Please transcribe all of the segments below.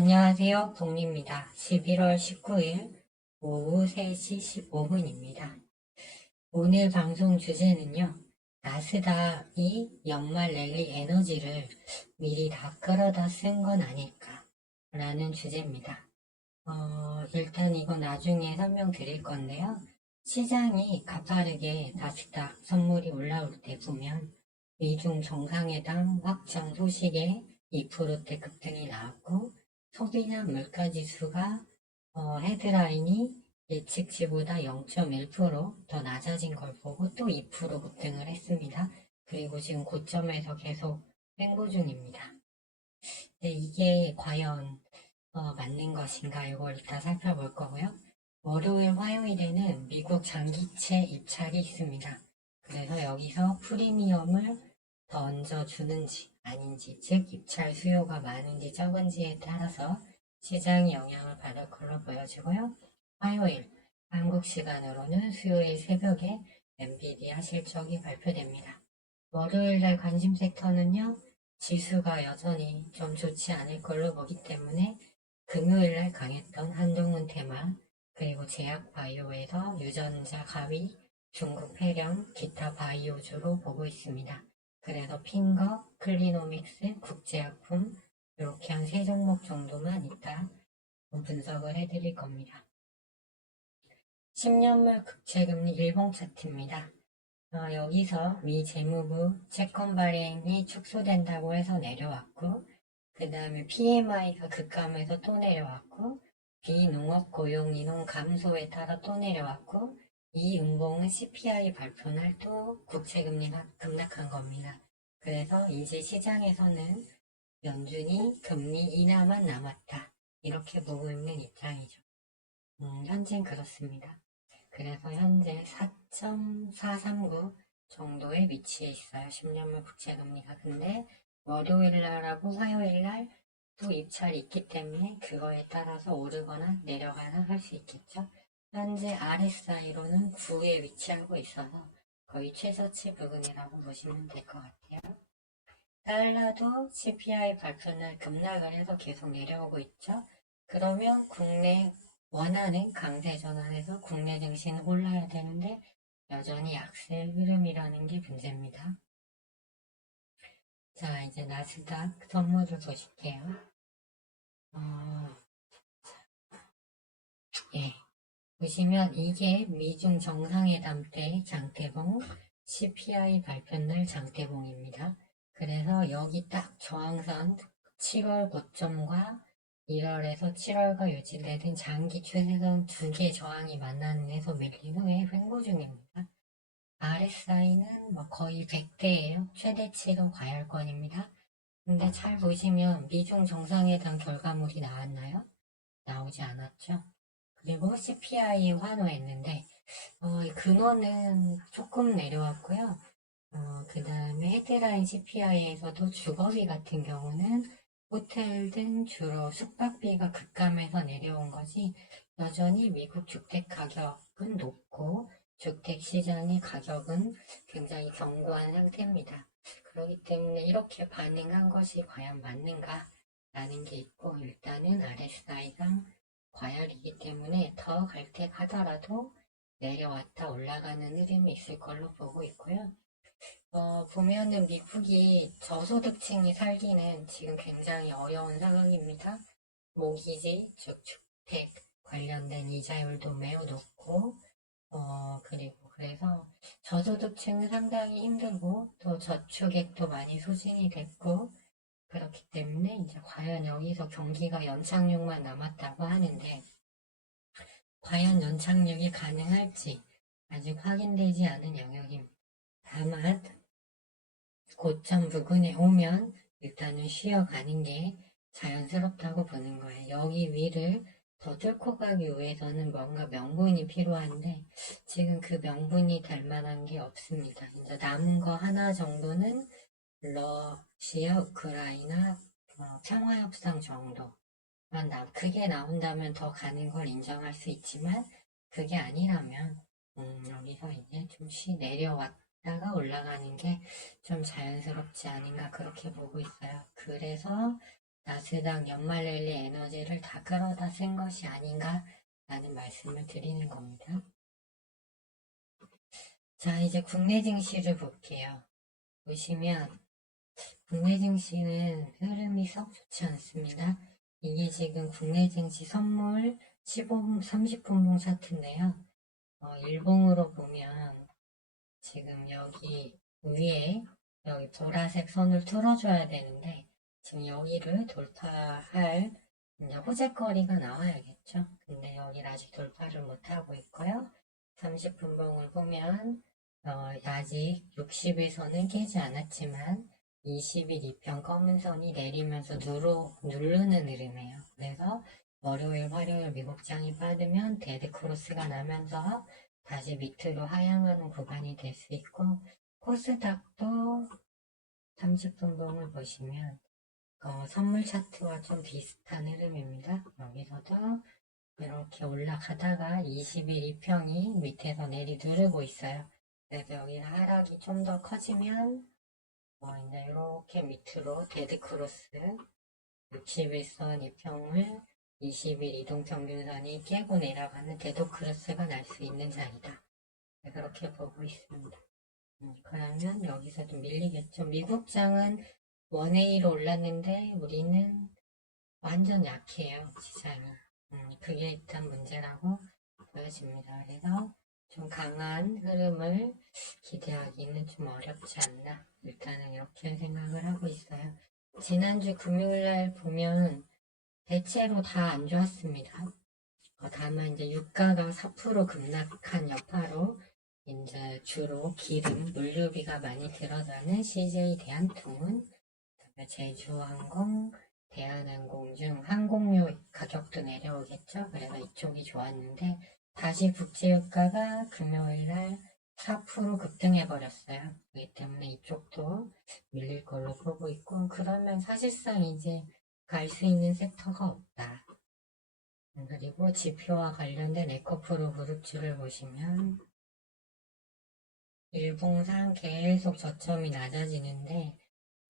안녕하세요. 동리입니다. 11월 19일 오후 3시 15분입니다. 오늘 방송 주제는요. 나스닥이 연말 랠리 에너지를 미리 다 끌어다 쓴 건 아닐까 라는 주제입니다. 일단 이거 나중에 설명드릴 건데요. 시장이 가파르게 나스닥 선물이 올라올 때 보면 미중 정상회담 확정 소식에 2%대 급등이 나왔고 소비자 물가지수가 헤드라인이 예측치보다 0.1%더 낮아진 걸 보고 또 2% 급등을 했습니다. 그리고 지금 고점에서 계속 횡보 중입니다. 근데 이게 과연 맞는 것인가 이걸 이따 살펴볼 거고요. 월요일, 화요일에는 미국 장기채 입찰이 있습니다. 그래서 여기서 프리미엄을 더 얹어주는지 아닌지, 즉 입찰 수요가 많은지 적은지에 따라서 시장이 영향을 받을 걸로 보여지고요. 화요일, 한국 시간으로는 수요일 새벽에 엔비디아 실적이 발표됩니다. 월요일날 관심 섹터는요. 지수가 여전히 좀 좋지 않을 걸로 보기 때문에 금요일날 강했던 한동훈 테마, 그리고 제약바이오에서 유전자 가위, 중국 폐렴, 기타 바이오주로 보고 있습니다. 그래서 핑거, 클리노믹스, 국제약품 이렇게 한 3종목 정도만 이따 분석을 해드릴 겁니다. 10년물 국채금리 일봉 차트입니다. 여기서 미 재무부 채권 발행이 축소된다고 해서 내려왔고, 그 다음에 PMI가 급감해서 또 내려왔고, 비농업 고용 인원 감소에 따라 또 내려왔고, 이 음봉은 CPI 발표 날 또 국채금리가 급락한 겁니다. 그래서 이제 시장에서는 연준이 금리 인하만 남았다. 이렇게 보고 있는 입장이죠. 현재는 그렇습니다. 그래서 현재 4.439 정도에 위치해 있어요. 10년물 국채금리가. 근데 월요일날하고 화요일날 또 입찰이 있기 때문에 그거에 따라서 오르거나 내려가나 할 수 있겠죠. 현재 RSI로는 9에 위치하고 있어서 거의 최저치 부근이라고 보시면 될 것 같아요. 달러도 CPI 발표날 급락을 해서 계속 내려오고 있죠. 그러면 국내 원하는 강세 전환에서 국내 증시는 올라야 되는데 여전히 약세 흐름이라는 게 문제입니다. 자, 이제 나스닥 선물을 보실게요. 예. 보시면 이게 미중 정상회담 때 장대봉, CPI 발표날 장대봉입니다. 그래서 여기 딱 저항선 7월 고점과 1월에서 7월과 유지되던 장기 추세선 2개 저항이 만나는 데서 밀린 후에 횡보 중입니다. RSI는 거의 100대예요. 최대치로 과열권입니다. 근데 잘 보시면 미중 정상회담 결과물이 나왔나요? 나오지 않았죠. 그리고 CPI 환호했는데 근원은 조금 내려왔고요. 그 다음에 헤드라인 CPI에서도 주거비 같은 경우는 호텔 등 주로 숙박비가 급감해서 내려온 거지 여전히 미국 주택 가격은 높고 주택 시장의 가격은 굉장히 견고한 상태입니다. 그렇기 때문에 이렇게 반응한 것이 과연 맞는가 라는 게 있고 일단은 RSI상 과열이기 때문에 더 갈등하더라도 내려왔다 올라가는 흐름이 있을 걸로 보고 있고요. 보면은 미국이 저소득층이 살기는 지금 굉장히 어려운 상황입니다. 모기지, 즉 주택 관련된 이자율도 매우 높고, 그리고 그래서 저소득층은 상당히 힘들고 또 저축액도 많이 소진이 됐고 그렇기 때문에 이제 과연 여기서 경기가 연착륙만 남았다고 하는데 과연 연착륙이 가능할지 아직 확인되지 않은 영역입니다. 다만 고점 부근에 오면 일단은 쉬어가는 게 자연스럽다고 보는 거예요. 여기 위를 더 뚫고 가기 위해서는 뭔가 명분이 필요한데 지금 그 명분이 될 만한 게 없습니다. 이제 남은 거 하나 정도는 러시아, 우크라이나 평화협상 정도 그게 나온다면 더 가는 걸 인정할 수 있지만 그게 아니라면 여기서 이제 좀 내려왔다가 올라가는 게 좀 자연스럽지 않은가 그렇게 보고 있어요. 그래서 나스닥 연말랠리 에너지를 다 끌어다 쓴 것이 아닌가 라는 말씀을 드리는 겁니다. 자, 이제 국내 증시를 볼게요. 보시면 국내 증시는 흐름이 썩 좋지 않습니다. 이게 지금 국내 증시 선물 15분, 30분봉 차트인데요. 일봉으로 보면 지금 여기 위에 여기 보라색 선을 뚫어줘야 되는데 지금 여기를 돌파할 이제 호재거리가 나와야겠죠. 근데 여기를 아직 돌파를 못하고 있고요. 30분봉을 보면 아직 60일선은 깨지 않았지만 20일 이평 검은 선이 내리면서 누르는 흐름이에요. 그래서 월요일, 화요일 미국장이 빠지면 데드크로스가 나면서 다시 밑으로 하향하는 구간이 될 수 있고, 코스닥도 30분봉을 보시면 선물 차트와 좀 비슷한 흐름입니다. 여기서도 이렇게 올라가다가 20일 이평이 밑에서 누르고 있어요. 그래서 여기 하락이 좀 더 커지면 이제 이렇게 밑으로 데드크로스 60일선 이평을 20일 이동평균선이 깨고 내려가는 데드크로스가 날 수 있는 자리다. 그렇게 보고 있습니다. 그러면 여기서 좀 밀리겠죠. 미국장은 1A로 올랐는데 우리는 완전 약해요. 시장이. 그게 일단 문제라고 보여집니다. 그래서 좀 강한 흐름을 기대하기는 좀 어렵지 않나. 일단은 이렇게 생각을 하고 있어요. 지난주 금요일날 보면 대체로 다 안 좋았습니다. 다만 이제 유가가 4% 급락한 여파로 이제 주로 기름, 물류비가 많이 들어가는 CJ 대한통운, 제주항공, 대한항공 중 항공료 가격도 내려오겠죠. 그래서 이쪽이 좋았는데 다시 국제유가가 금요일날 4% 급등해버렸어요. 그렇기 때문에 이쪽도 밀릴 걸로 보고 있고, 그러면 사실상 이제 갈 수 있는 섹터가 없다. 그리고 지표와 관련된 에코프로 그룹주를 보시면 일봉상 계속 저점이 낮아지는데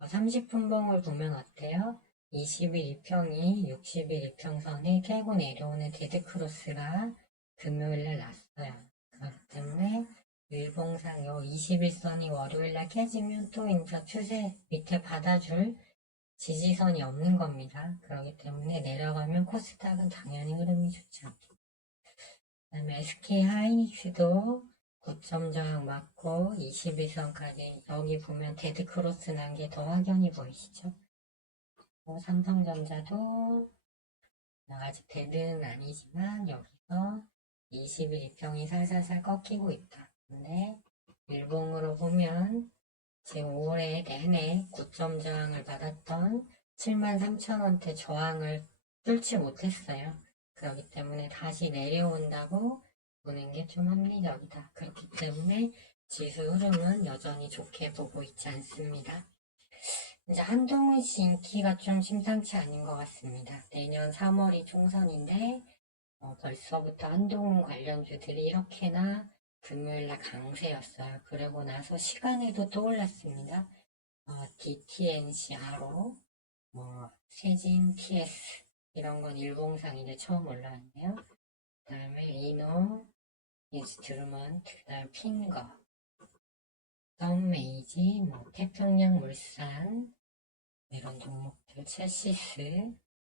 30분봉을 보면 어때요? 20일 이평이 60일 이평선을 깨고 내려오는 데드크로스가 금요일날 났어요. 그렇기 때문에 일봉상 요 21선이 월요일날 깨지면 또 이제 추세 밑에 받아줄 지지선이 없는 겁니다. 그렇기 때문에 내려가면 코스닥은 당연히 흐름이 좋지 않겠죠. 그 다음에 SK하이닉스도 9점 저항 맞고 21선까지 여기 보면 데드크로스 난 게 더 확연히 보이시죠? 삼성전자도 아직 데드는 아니지만 여기서 20일 이평이 살살살 꺾이고 있다. 근데 일봉으로 보면 지금 올해 내내 9점 저항을 받았던 73,000원대 저항을 뚫지 못했어요. 그렇기 때문에 다시 내려온다고 보는 게 좀 합리적이다. 그렇기 때문에 지수 흐름은 여전히 좋게 보고 있지 않습니다. 이제 한동훈 씨 인기가 좀 심상치 않은 것 같습니다. 내년 3월이 총선인데 벌써부터 한동훈 관련주들이 이렇게나 금요일날 강세였어요. 그러고 나서 시간에도 또 올랐습니다. DTNC, 아로, 세진, TS 이런 건 일봉상 이제 처음 올라왔네요. 그 다음에 리노, 인스트루먼트, 그 다음 핑거, 썸메이지, 태평양 물산 이런 종목들, 첼시스,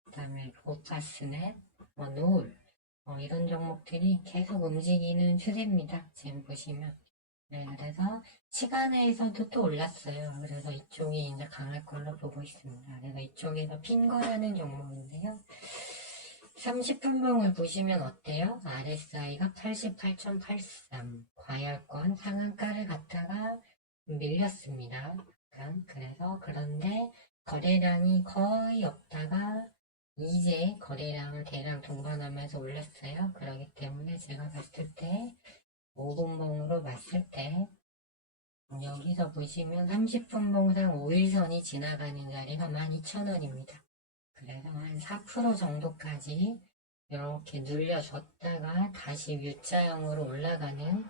그 다음에 오파스넷, 노을 이런 종목들이 계속 움직이는 추세입니다. 지금 보시면. 네, 그래서 시간에서도 또 올랐어요. 그래서 이쪽이 이제 강할 걸로 보고 있습니다. 그래서 이쪽에서 핀거라는 종목인데요. 30분봉을 보시면 어때요? RSI가 88.83, 과열권 상한가를 갖다가 밀렸습니다. 그래서 그런데 거래량이 거의 없다가 이제 거래량을 대량 동반하면서 올렸어요. 그렇기 때문에 제가 봤을 때 5분봉으로 봤을 때 여기서 보시면 30분봉상 5일선이 지나가는 자리가 12,000원입니다. 그래서 한 4% 정도까지 이렇게 눌려줬다가 다시 U자형으로 올라가는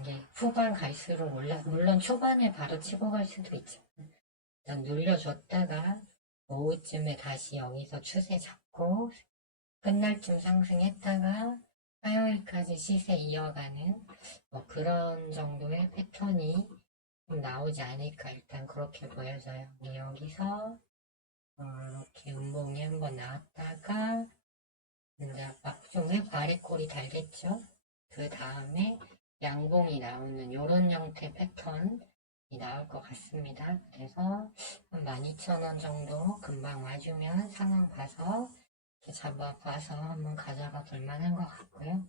이게 후반 갈수록 물론 초반에 바로 치고 갈 수도 있죠. 일단 눌려줬다가 오후쯤에 다시 여기서 추세 잡고 끝날 쯤 상승했다가 화요일까지 시세 이어가는 뭐 그런 정도의 패턴이 좀 나오지 않을까 일단 그렇게 보여져요. 여기서 이렇게 음봉이 한번 나왔다가 이제 막중에 과리콜이 달겠죠. 그 다음에 양봉이 나오는 이런 형태 패턴이 나올 것 같습니다. 그래서 한 12,000원 정도 금방 와주면 상황 봐서 이렇게 잡아봐서 한번 가져가 볼 만한 것 같고요.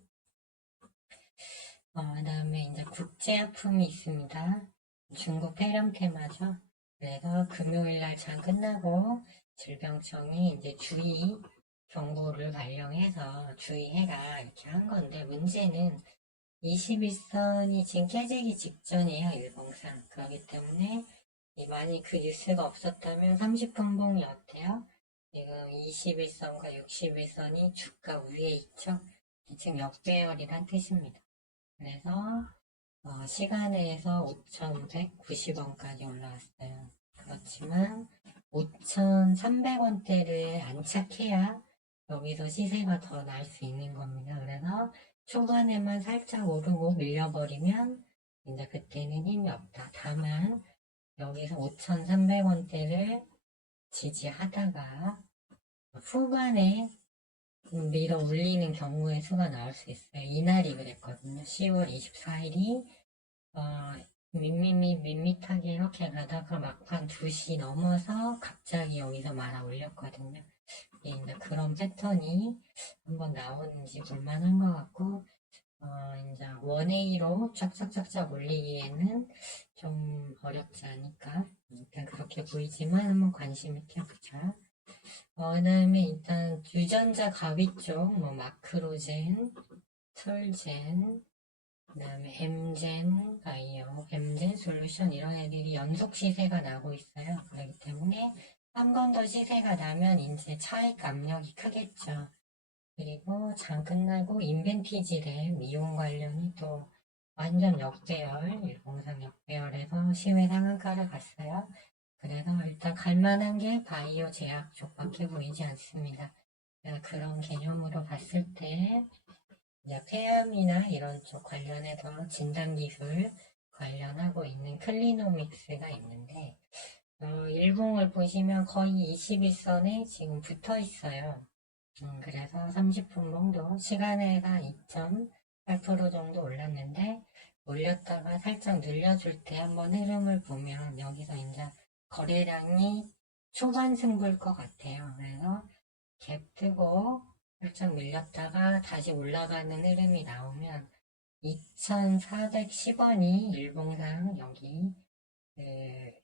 그 다음에 이제 국제아품이 있습니다. 중국 폐렴 테마죠. 그래서 금요일날 장 끝나고 질병청이 이제 주의 경보를 발령해서 주의해라 이렇게 한 건데 문제는 21선이 지금 깨지기 직전이에요. 일봉상. 그렇기 때문에 만약 그 뉴스가 없었다면 30분 봉이 어때요? 지금 21선과 61선이 주가 위에 있죠. 지금 역배열이란 뜻입니다. 그래서 시간에서 5,190원까지 올라왔어요. 그렇지만 5,300원대를 안착해야 여기서 시세가 더 날 수 있는 겁니다. 그래서 초반에만 살짝 오르고 밀려버리면 이제 그때는 힘이 없다. 다만 여기서 5,300원대를 지지하다가 후반에 밀어 올리는 경우의 수가 나올 수 있어요. 이날이 그랬거든요. 10월 24일이 밋밋하게 이렇게 가다가 막판 2시 넘어서 갑자기 여기서 말아 올렸거든요. 이제 그런 패턴이 한번 나오는지 볼만한 것 같고 이제 1A로 쫙쫙쫙쫙 올리기에는 좀 어렵지 않을까 일단 그렇게 보이지만 한번 관심 있게 보자. 그 다음에 일단 유전자 가위 쪽, 뭐 마크로젠, 털젠, 그 다음에 엠젠 바이오, 엠젠 솔루션 이런 애들이 연속 시세가 나고 있어요. 그렇기 때문에 한 번 더 시세가 나면 이제 차익 압력이 크겠죠. 그리고 장 끝나고 인벤티지랩 미용 관련이 또 완전 역배열, 일봉상 역배열에서 시외 상한가를 갔어요. 그래서 일단 갈만한 게 바이오 제약 쪽밖에 보이지 않습니다. 그런 개념으로 봤을 때 이제 폐암이나 이런 쪽 관련해서 진단기술 관련하고 있는 클리노믹스가 있는데 일봉을 보시면 거의 21선에 지금 붙어 있어요. 그래서 30분 봉도 시간에가 2.8% 정도 올랐는데 올렸다가 살짝 늘려줄 때 한번 흐름을 보면 여기서 이제 거래량이 초반 승부일 것 같아요. 그래서 갭 뜨고 살짝 밀렸다가 다시 올라가는 흐름이 나오면 2,410원이 일봉상 여기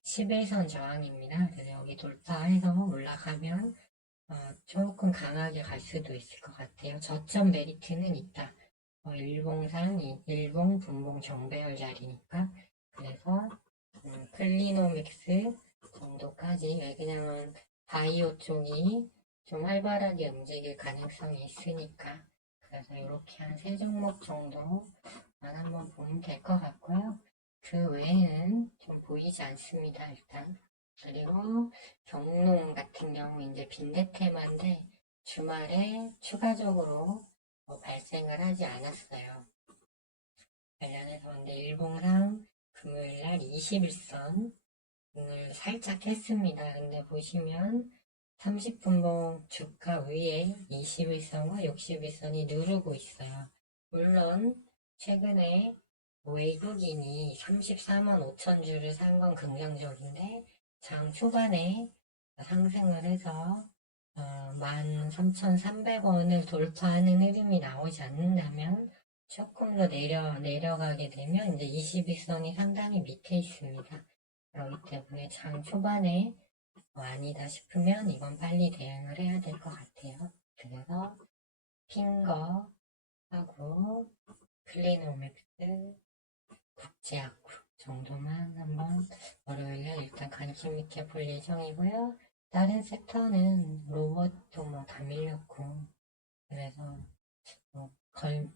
11선 저항입니다. 그래서 여기 돌파해서 올라가면 조금 강하게 갈 수도 있을 것 같아요. 저점 메리트는 있다. 일봉상, 일봉, 분봉 정배열 자리니까. 그래서 클리노믹스 정도까지 왜냐면 바이오 쪽이 좀 활발하게 움직일 가능성이 있으니까 그래서 이렇게 한 3종목 정도만 한번 보면 될 것 같고요. 그 외에는 좀 보이지 않습니다. 일단 그리고 경농 같은 경우 이제 빈대 테마인데 주말에 추가적으로 발생을 하지 않았어요. 관련해서 근데 일봉상 금요일날 21선 을 살짝 했습니다. 근데 보시면 30분봉 주가 위에 21선과 61선이 누르고 있어요. 물론 최근에 외국인이 34만 5천 주를 산 건 긍정적인데 장 초반에 상승을 해서 13,300원을 돌파하는 흐름이 나오지 않는다면 조금 더 내려가게 되면 이제 21선이 상당히 밑에 있습니다. 그렇기 때문에 장 초반에 아니다 싶으면 이건 빨리 대응을 해야 될 것 같아요. 그래서 핑거 하고 클리노맥스 국제학구 정도만 한번 월요일에 일단 관심 있게 볼 예정이고요. 다른 섹터는 로봇도 뭐 다 밀렸고 그래서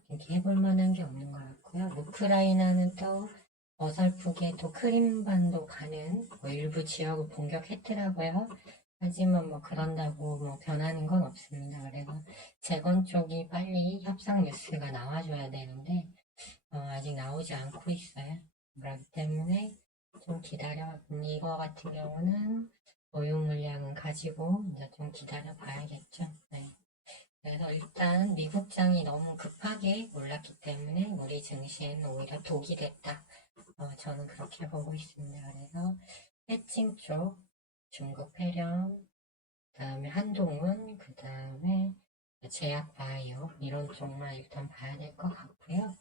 이렇게 해볼 만한 게 없는 것 같고요. 우크라이나는 또 어설프게 또 크림반도 가는 일부 지역을 공격했더라고요. 하지만 뭐 그런다고 뭐 변하는 건 없습니다. 그래서 재건 쪽이 빨리 협상 뉴스가 나와줘야 되는데 아직 나오지 않고 있어요. 그렇기 때문에 좀 기다려. 이거 같은 경우는 보유 물량은 가지고 이제 좀 기다려 봐야겠죠. 네. 그래서 일단 미국장이 너무 급하게 올랐기 때문에 우리 증시에는 오히려 독이 됐다. 저는 그렇게 보고 있습니다. 그래서 해칭 쪽, 중국 패령, 그 다음에 한동훈, 그 다음에 제약바이오 이런 쪽만 일단 봐야 될 것 같고요.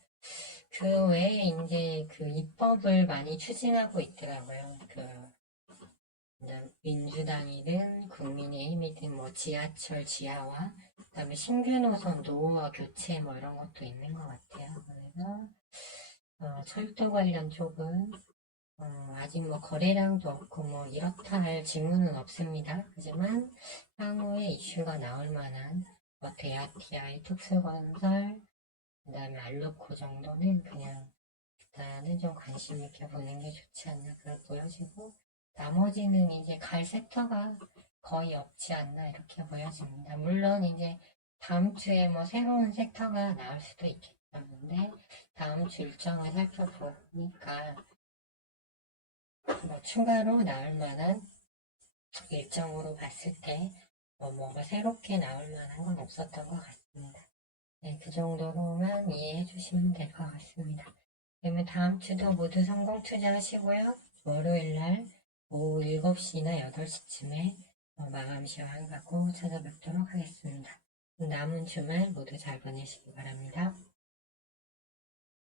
그 외에 이제 그 입법을 많이 추진하고 있더라고요. 민주당이든 국민의힘이든 뭐 지하철 지하화, 그다음에 신규 노선 노후화 교체 뭐 이런 것도 있는 것 같아요. 그래서 철도 관련 쪽은 아직 뭐 거래량도 없고 뭐 이렇다 할 징후는 없습니다. 하지만 향후에 이슈가 나올 만한 뭐 대아티아의 특수건설, 그다음에 알루코 정도는 그냥 일단은 좀 관심 있게 보는 게 좋지 않나 그렇게 보여지고 나머지는 이제 갈 섹터가 거의 없지 않나 이렇게 보여집니다. 물론 이제 다음 주에 뭐 새로운 섹터가 나올 수도 있겠죠. 근데 다음 주 일정을 살펴보니까 뭐 추가로 나올 만한 일정으로 봤을 때 뭐가 새롭게 나올 만한 건 없었던 것 같습니다. 네, 그 정도로만 이해해 주시면 될 것 같습니다. 그러면 다음 주도 모두 성공 투자하시고요. 월요일날 오후 7시나 8시쯤에 마감 시간 갖고 찾아뵙도록 하겠습니다. 남은 주말 모두 잘 보내시기 바랍니다.